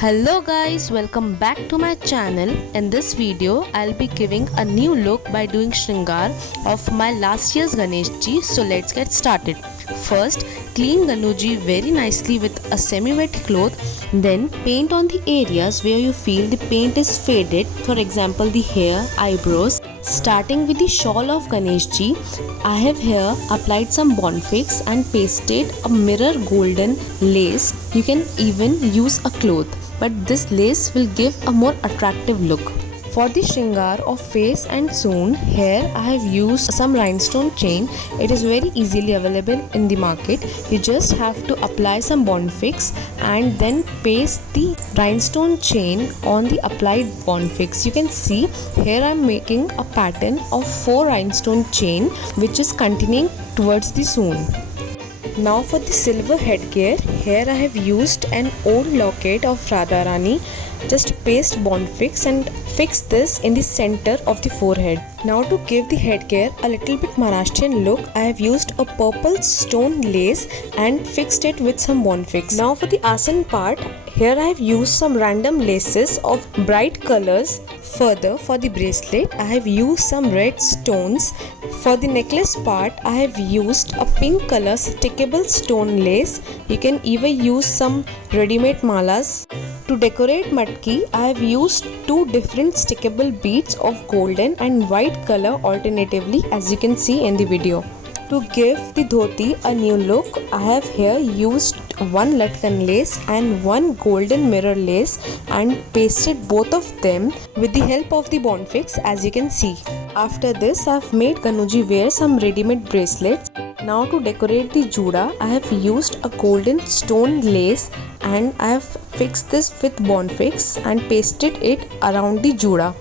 Hello guys, welcome back to my channel. In this video, I'll be giving a new look by doing shringar of my last year's Ganesh ji. So let's get started. First, clean Ganuji very nicely with a semi-wet cloth. Then paint on the areas where you feel the paint is faded. For example, the hair, eyebrows. Starting with the shawl of Ganesh ji, I have here applied some bonfix and pasted a mirror golden lace. You can even use a cloth, but this lace will give a more attractive look. For the shringar of face and soon, here I have used some rhinestone chain. It is very easily available in the market. You just have to apply some bonfix and then paste the rhinestone chain on the applied bonfix. You can see here I am making a pattern of 4 rhinestone chain which is continuing towards the soon. Now for the silver headgear, here I have used an old locket of Radha Rani. Just paste bonfix and fix this in the center of the forehead. Now to give the headgear a little bit Maharashtrian look, I have used a purple stone lace and fixed it with some bonfix. Now for the asan part, here I have used some random laces of bright colors. Further, for the bracelet, I have used some red stones. For the necklace part, I have used a pink color stickable stone lace. You can even use some ready-made malas. To decorate matki, I have used 2 different stickable beads of golden and white color alternatively, as you can see in the video. To give the dhoti a new look, I have here used 1 latkan lace and 1 golden mirror lace and pasted both of them with the help of the bonfix, as you can see. After this, I have made Ganuji wear some ready-made bracelets. Now to decorate the juda, I have used a golden stone lace and I have fixed this with bonfix and pasted it around the juda.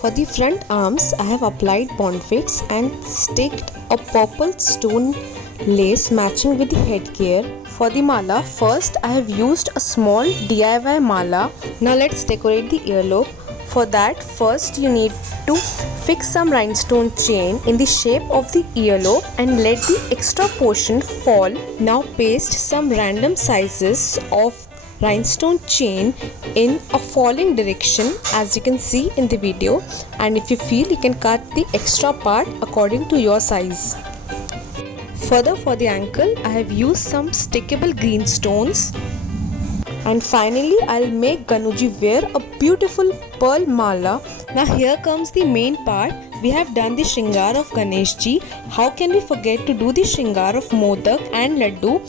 For the front arms, I have applied bonfix and sticked a purple stone lace matching with the headgear. For the mala, first I have used a small DIY mala. Now let's decorate the earlobe. For that, first you need to fix some rhinestone chain in the shape of the earlobe and let the extra portion fall. Now paste some random sizes of rhinestone chain in a falling direction, as you can see in the video, and if you feel, you can cut the extra part according to your size. Further, for the ankle, I have used some stickable green stones. And finally, I'll make Ganuji wear a beautiful pearl mala. Now here comes the main part. We have done the shringar of Ganesh ji. How can we forget to do the shringar of modak and laddu?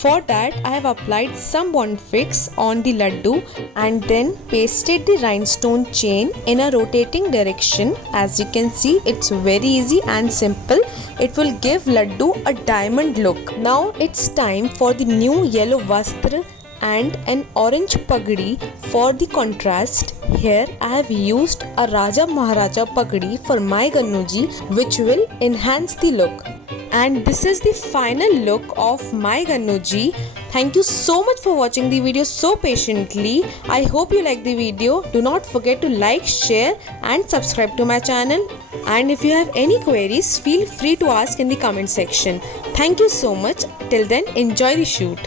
For that, I have applied some bonfix on the laddu and then pasted the rhinestone chain in a rotating direction. As you can see, it's very easy and simple. It will give laddu a diamond look. Now it's time for the new yellow vastra and an orange pagdi for the contrast. Here I have used a Raja Maharaja pagdi for my Ganuji, which will enhance the look. And this is the final look of my Ganuji. Thank you so much for watching the video so patiently. I hope you like the video. Do not forget to like, share and subscribe to my channel. And if you have any queries, feel free to ask in the comment section. Thank you so much. Till then, enjoy the shoot.